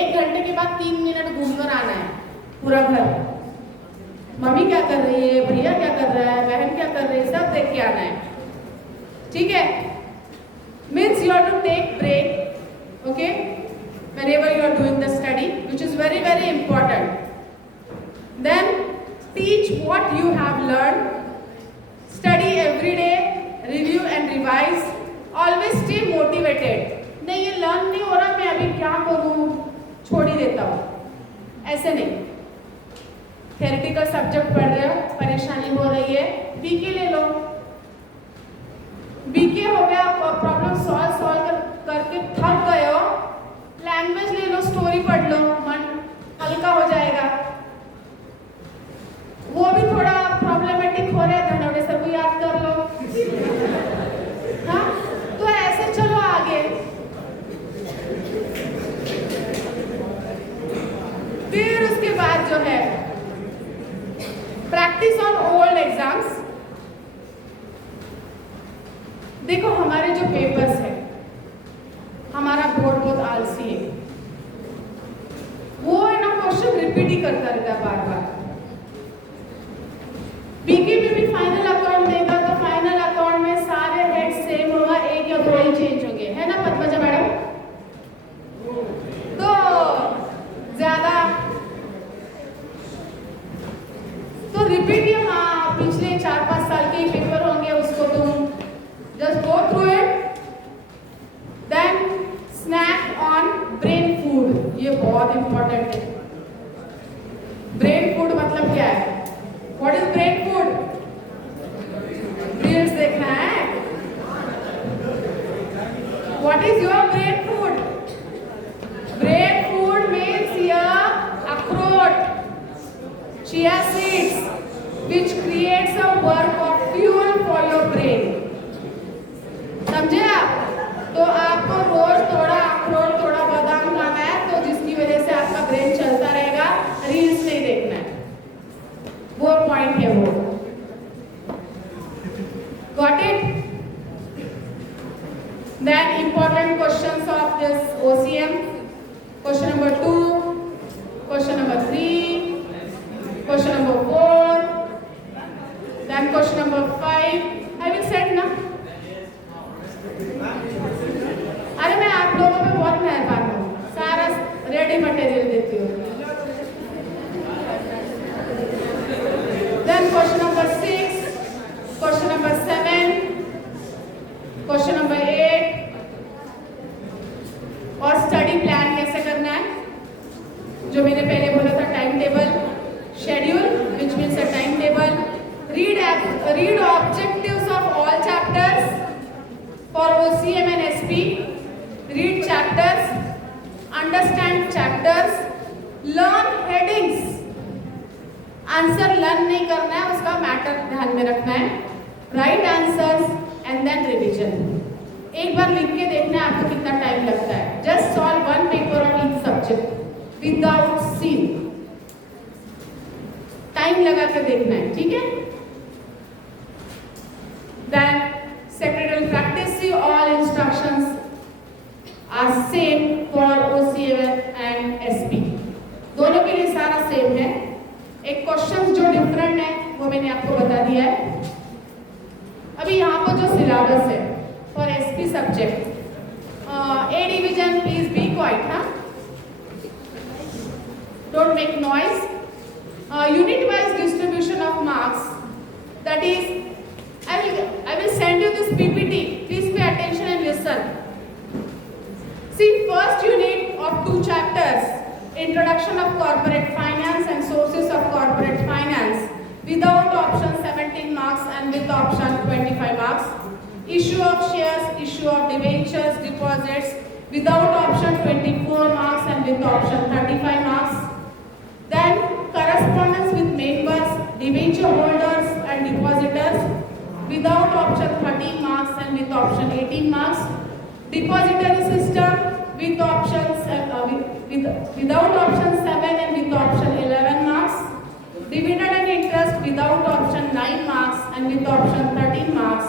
1 घंटे के बाद 3 मिनट घूमकर आना है पूरा घर. मम्मी क्या कर रही है, भैया क्या कर रहा है, बहन क्या कर रही है, सब देख के आना है. ठीक है. Means you have to take break, okay, whenever you are doing the study, which is very very important. Then teach what you have learned. Study every day, review and revise. Always stay motivated. नहीं ये learn नहीं हो रहा, मैं अभी क्या करूँ, छोड़ ही देता हूँ, ऐसे नहीं. थेरेटिकल सब्जेक्ट पढ़ रहे हो, परेशानी हो रही है, बीके ले लो. बीके हो गया, प्रॉब्लम सॉल्व करके थक गए हो, लैंग्वेज ले लो, स्टोरी पढ़ लो, मन हल्का हो जाएगा. वो भी थोड़ा प्रॉब्लमेटिक हो रहा है, धनौड़े सर को याद कर लो, देखो हमारे जो पेपर्स है, हमारा बोर्ड बहुत आलसी है, वो है ना क्वेश्चन रिपीट ही करता रहता है बार बार। बीके में भी फाइनल अकाउंट देगा तो फाइनल अकाउंट में सारे हेड सेम होगा, एक या दो ही चेंज होंगे, है ना पद्मजा मैडम? तो ज्यादा तो रिपीट ही, हाँ पिछले 4-5 साल के पेपर होंगे, उसको तुम just go through it. Then snack on brain food, ये बहुत इंपॉर्टेंट है। ब्रेन फूड मतलब क्या है? What is brain food? Reels देखना है? What is your brain food? Brain food means your अखरोट, chia seeds, which creates a work of fuel for your brain. समझे आप? तो आपको रोज थोड़ा अखरोट थोड़ा बादाम खाना है, तो जिसकी वजह से आपका ब्रेन चलता रहेगा, रील्स नहीं देखना है, वो पॉइंट है वो। Got it? Then important questions of this OCM. Question number 2, question number 3, question number 4, then question number 5. Have you said ना? अरे मैं आप लोगों पे बहुत मेहरबान हूँ, सारा रेडी मटेरियल देती हूँ। Then question number 6, question number 7, question number 8, और स्टडी प्लान कैसे करना है, जो मैंने पहले बोला था, time table, schedule, which means a timetable. Read objectives of all chapters for OCM and SP. Read chapters, understand chapters, learn headings. Answer learn नहीं करना है, उसका मैटर ध्यान में रखना है। Write answers and then revision. एक बार लिख के देखना है आपको कितना टाइम लगता है। Just solve one paper on each subject without seen, time लगा कर देखना है, ठीक है? Then secretarial practice, see all instructions are same for OCM and SP. दोनों के लिए सारा सेम है। एक क्वेश्चन जो डिफरेंट है वो मैंने आपको बता दिया है। अभी यहाँ पर जो सिलेबस है for SP subject, A division, please be quiet, हाँ? Don't make noise. Unit wise distribution of marks, that is, I will send you this PPT, please pay attention and listen. See, first unit of 2 chapters, introduction of corporate finance and sources of corporate finance, without option 17 marks and with option 25 marks. Issue of shares, issue of debentures, deposits, without option 24 marks and with option 35 marks. Then correspondence with members, debenture holders and depositors, without option 13 marks and with option 18 marks. Depository system with options without option 7 and with option 11 marks. Dividend and interest without option 9 marks and with option 13 marks.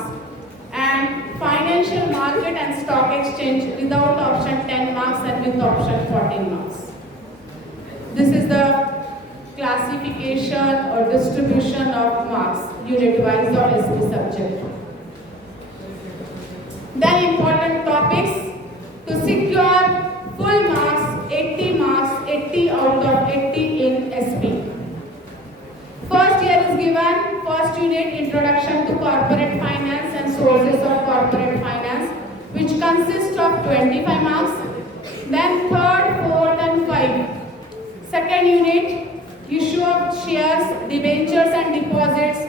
And financial market and stock exchange without option 10 marks and with option 14 marks. This is the classification or distribution of marks unit wise of SP subject. Then important topics to secure full marks, 80 marks, 80 out of 80 in SP. First year is given, first unit introduction to corporate finance and sources of corporate finance, which consists of 25 marks. Then third, fourth and 5. Second unit, issue of shares, debentures and deposits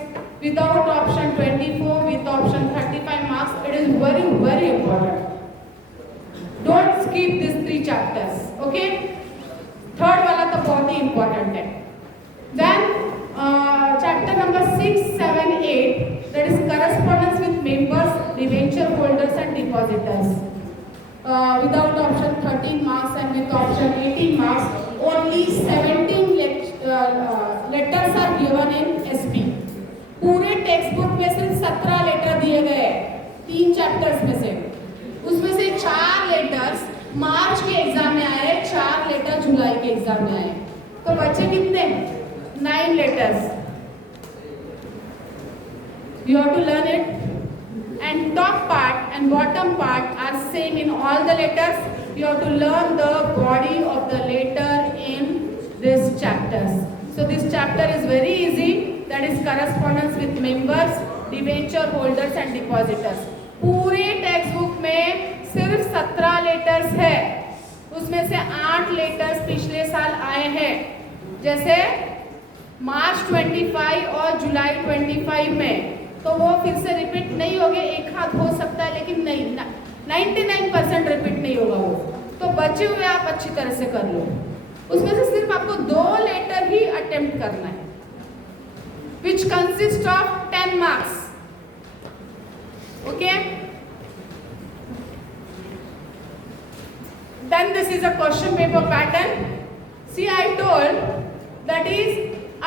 without option 24 with option 35 marks. It is very, very important. Don't skip these 3 chapters, okay? Third वाला तो बहुत ही important है. Then chapter number 6, 7, 8, that is correspondence with members, debenture holders and depositors. Without option 13 marks and with option 18 marks, only 17 letters are given in SP. पूरे text book में सिर्फ 17 letter दिए गए, 3 chapters में से, उसमें से 4 लेटर्स मार्च के एग्जाम में आए, 4 लेटर जुलाई के एग्जाम में आए, तो बच्चे कितने? 9 letters. You have to learn it, and top part and bottom part are same in all the letters. You have to learn the body of the letter in these chapters. So this chapter is very easy, that is correspondence with members, debenture holders and depositors. पूरे text book में सिर्फ 17 letters है, उसमें से 8 letters पिछले साल आए हैं, जैसे मार्च 25 और जुलाई 25 में, तो वो फिर से रिपीट नहीं होंगे, एक हाथ हो सकता है लेकिन नहीं, 99% रिपीट नहीं होगा वो, तो बचे हुए आप अच्छी तरह से कर लो. उसमें से सिर्फ आपको 2 लेटर ही अटेम्प्ट करना है, which consist of 10 marks. Okay, then this is a question paper pattern. See I told that is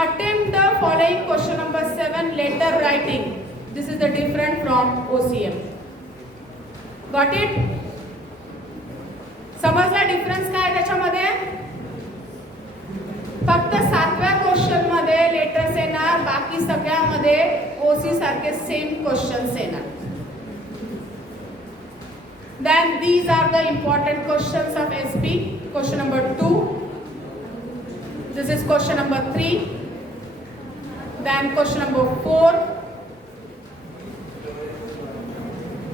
attempt the following question number 7 letter writing. This is the different from OCM. Got it? समजला difference काय त्याच्यामध्ये? फक्त 7व्या question मध्ये letters येणार, बाकी सगळ्यामध्ये ओसी सारखे same questions येणार. Then these are the important questions of SP. Question number 2. This is question number 3. Then question number 4.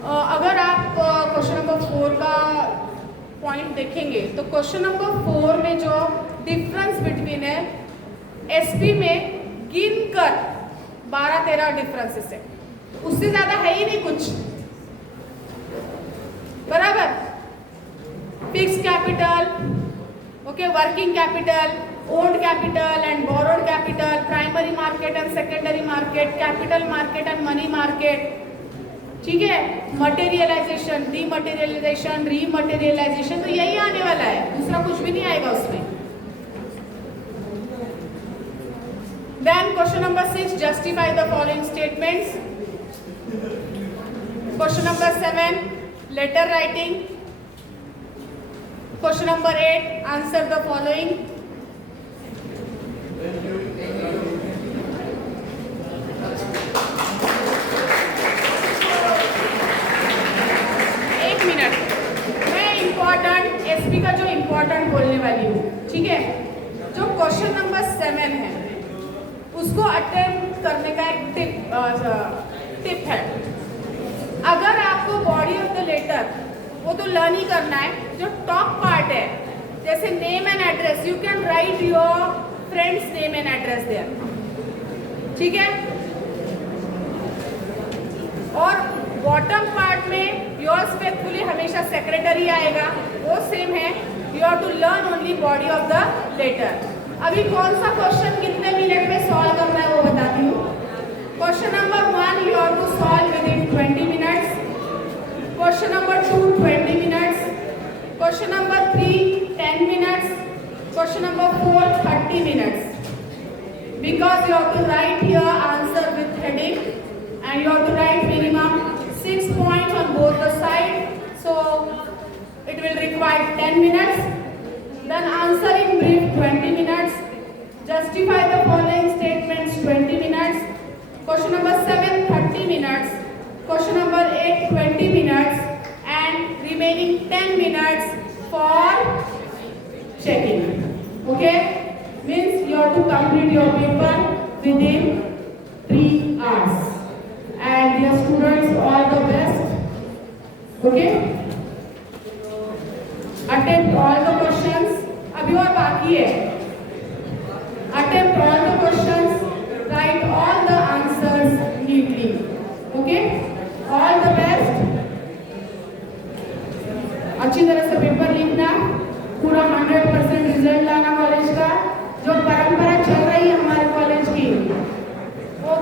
अगर आप क्वेश्चन नंबर 4 का पॉइंट देखेंगे तो क्वेश्चन नंबर 4 में जो डिफरेंस बिटवीन है, एसपी में गिनकर 12-13 डिफरेंसेस है, उससे ज्यादा है ही नहीं कुछ. बराबर. Fix capital, okay, working capital, owned capital and borrowed capital, primary market and secondary market, capital market and money market. ठीक है, मटेरियलाइजेशन, डीमटेरियलाइजेशन, रीमटेरियलाइजेशन, तो यही आने वाला है, दूसरा कुछ भी नहीं आएगा उसमें. Then question number 6, justify the following statements. Question number 7, letter writing. Question number 8, answer the following. SP का जो इम्पोर्टेंट बोलने वाली हूँ, ठीक है. जो क्वेश्चन नंबर 7 है उसको अटेम्प्ट करने का एक टिप है. अगर आपको बॉडी ऑफ द लेटर वो तो लर्न ही करना है, जो टॉप पार्ट है जैसे name and address, you can write your friends name and address there, ठीक है. और बॉटम पार्ट में योर्स फेथफुली हमेशा सेक्रेटरी आएगा, वो सेम है. You have to learn only body of the letter. अभी कौन सा क्वेश्चन कितने मिनट में सॉल्व करना है वो बताती हूँ. Question number 1 you have to solve within 20 minutes. Question number 2 20 minutes. Question number 3 10 minutes. Question number 4 30 minutes. Because you have to write your answer with heading and you have to write minimum 6 points on both the sides, so it will require 10 minutes. Then answer in brief 20 minutes. Justify the following statements 20 minutes. Question number 7 30 minutes. Question number 8 20 minutes, and remaining 10 minutes for checking. Okay, means you have to complete your paper within 3 hours. And dear students, all the best. Okay? Attempt all the questions. अभी और बाकी है. Attempt all the questions. Write all the answers neatly. Okay? All the best. अच्छी तरह से paper लिखना, पूरा 100% result लाना कॉलेज का. जो परंपरा चल रही है हमारे कॉलेज की, वो